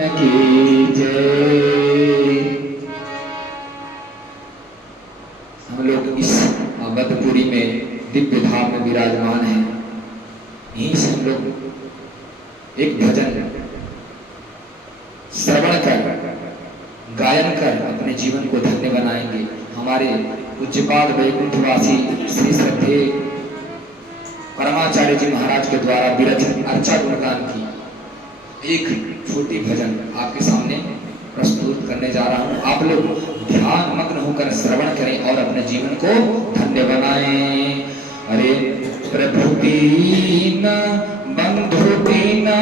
की जय। हम लोग इस अवधपुरी में दिव्य धाम में विराजमान हैं। यहीं से हम लोग एक भजन श्रवण कर गायन कर अपने जीवन को धन्य बनाएंगे। हमारे पूज्यपाद वैकुंठवासी श्री श्रद्धेय परमाचार्य जी महाराज के द्वारा विरचित अर्चा गुणगान की एक छोटी भजन आपके सामने प्रस्तुत करने जा रहा हूं। आप लोग ध्यान मग्न होकर श्रवण करें और अपने जीवन को धन्य बनाएं। अरे प्रभु दीन बंधु दीना,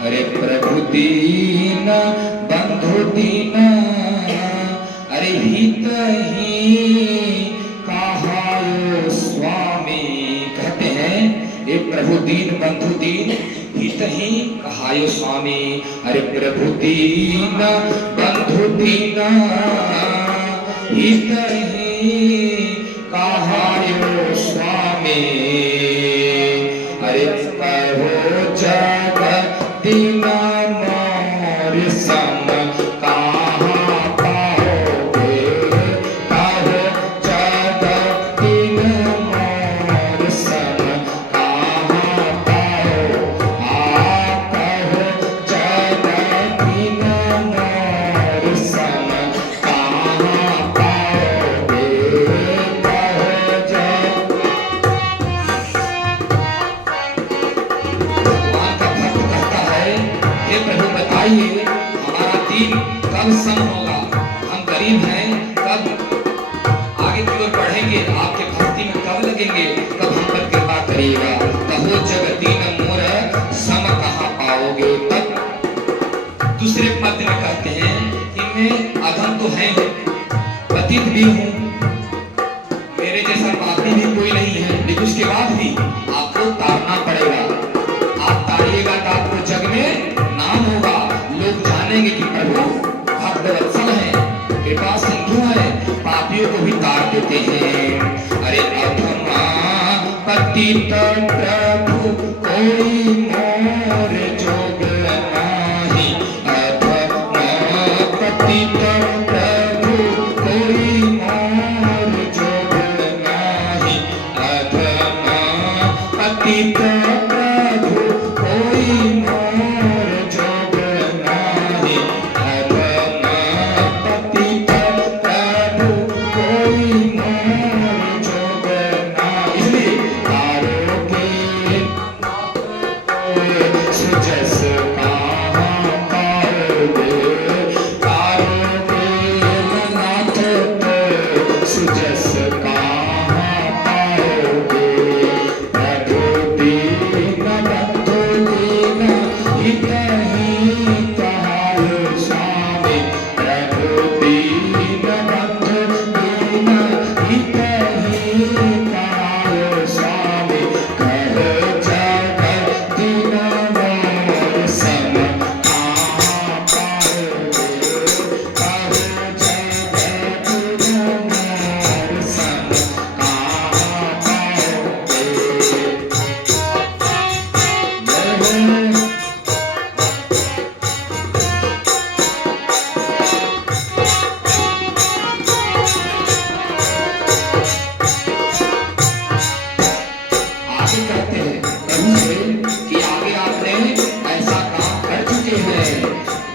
अरे प्रभु दीन बंधु दीना, अरे हित ही कहायो स्वामी। कहते हैं ये प्रभु दीन बंधु दीन हित ही कहायो स्वामी। अरे प्रभु दीन बंधु दीना, हित ही कहायो स्वामी। अरे कहो जगत दीना मोर सम कहाँ पाओगे। कहो जगत दीना मोर सम कहाँ पाओ। कहो जगत दीना मोर सम कहाँ पाओगे। कहो जगत भगवान का भक्त कहता है, हे प्रभु बताइए हमारा दीन कब सम होगा। हम गरीब हैं, कब आगे की ओर बढ़ेंगे, आपके भक्ति में कब लगेंगे, कब हम पर कृपा करिएगा। कहो जगत दीन मोर सम कहाँ पाओगे। तब दूसरे पद में कहते हैं कि मैं अधम तो है, पतित भी हूँ, मेरे जैसा पापी भी कोई नहीं है, लेकिन उसके बाद भी आपको तारना पड़ेगा। आप तारिएगा तो आपको जग में नाम होगा। लोग जानेंगे कि प्रभु भक्त वत्सल है, कृपा सिंधु है, पापियों को भी तार देते हैं। अरे अधमा पतित प्रभु कोई मोर जोग नाही। अधमा पतित प्रभु कोई मोर जोग नाही। अधमा पतित प्रभु कोई मोर जोग नाही। अधमा पतित प्रभु कोई मोर जोग नाही। इसलिए तारोगे सुजस कहाँ पाओगे। तारोगे नाथ तो सुजस कहाँ पाओगे। प्रभु दीन बंधु दीन हित ही कहायो स्वामी। प्रभु दीन बंधु दीन हित ही कहायो स्वामी। कह जगत दीन मोर सम कहाँ पाओगे। कह जगत दीन मोर सम कहाँ पाओगे। आगे कहते हैं प्रभु से कि आगे आपने ऐसा काम कर चुके हैं।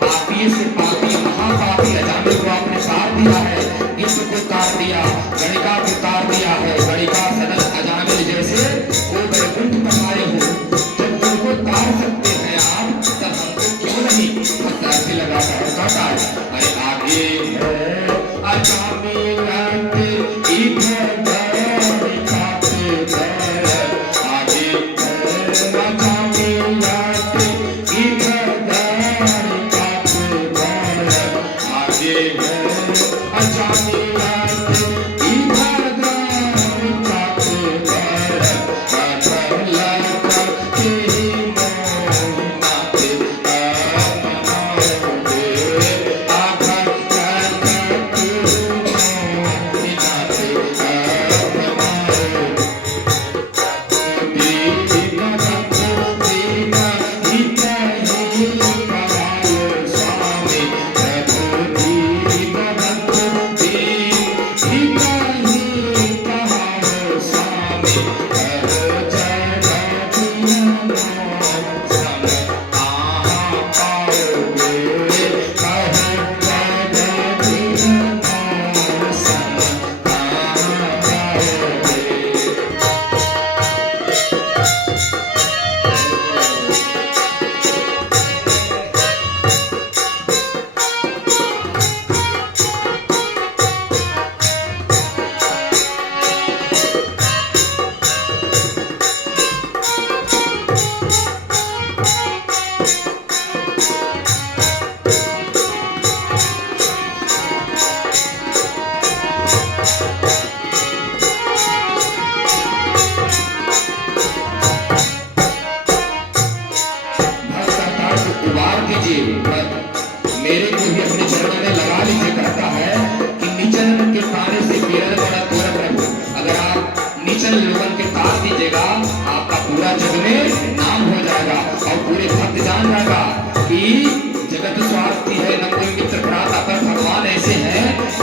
पापी से पापी महापापी अजामिल को आपने तार दिया है, नित्य को तार दिया, गणिका को तार दिया है। गणिका सदन अजामिल जैसे वो वैकुंठ पधारे हो, जब उनको तार सकते हैं आप, तब हमको क्यों नहीं पत्थर से लगा कर कहता है। अरे आगे है अजामिल इधर गणिका के घर। आगे है अजामिल इधर गणिका के घर। आगे है अजामिल इधर गणिका के घर। अधर लगा के ही मोर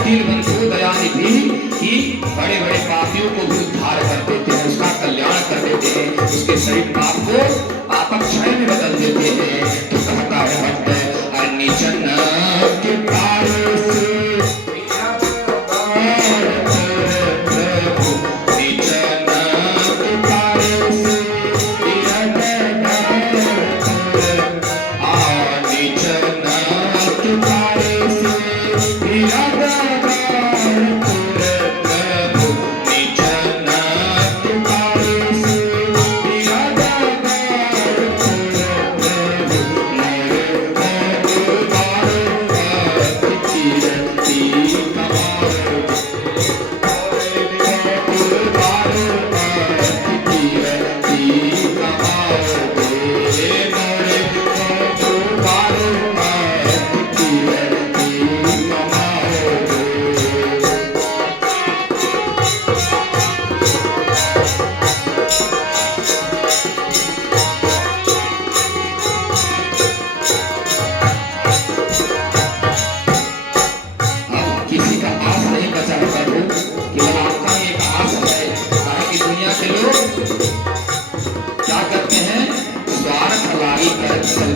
दीनबंधु दयानिधि कि बड़े बड़े पापियों को भी उद्धार कर देते हैं, उसका कल्याण कर देते हैं, उसके शरीर पाप को पापक्षय में बदल देते हैं। तो कहता है भक्त नीचन के पार से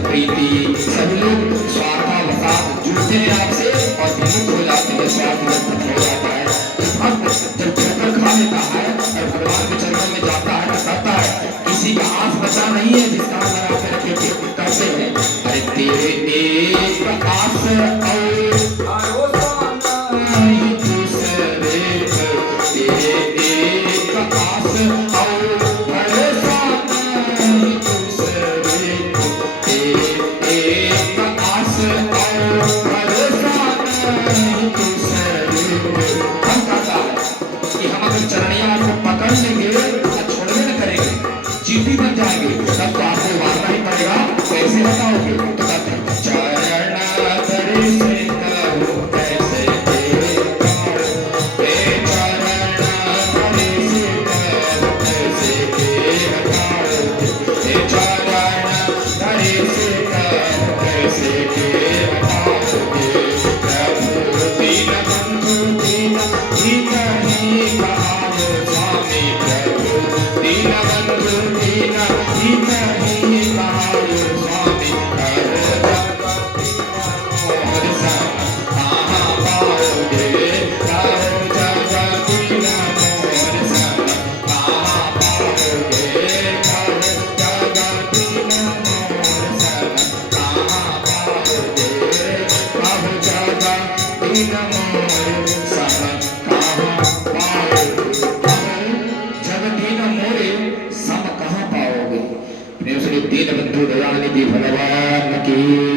प्रीति सभी लोग स्वार्थावसात जुड़ते हैं आपसे और विमुख हो जाते हैं, स्वार्थ हो जाता है। जब ठोकर खा लेता है और भगवान के चरणों में जाता है तो कहता है किसी का आस बचा नहीं है जिसका लगा के रखे करते हैं। अरे तेरे एक आस चरणिया को पकड़ लेंगे और छोड़ने न करेंगे, जीती बन जाएंगे, तब तो आपको मारना ही पड़ेगा। कैसे बताओगे? तो कहते हैं चरण धरे से करो कैसे दीनबंधु दयानिधि भगवान की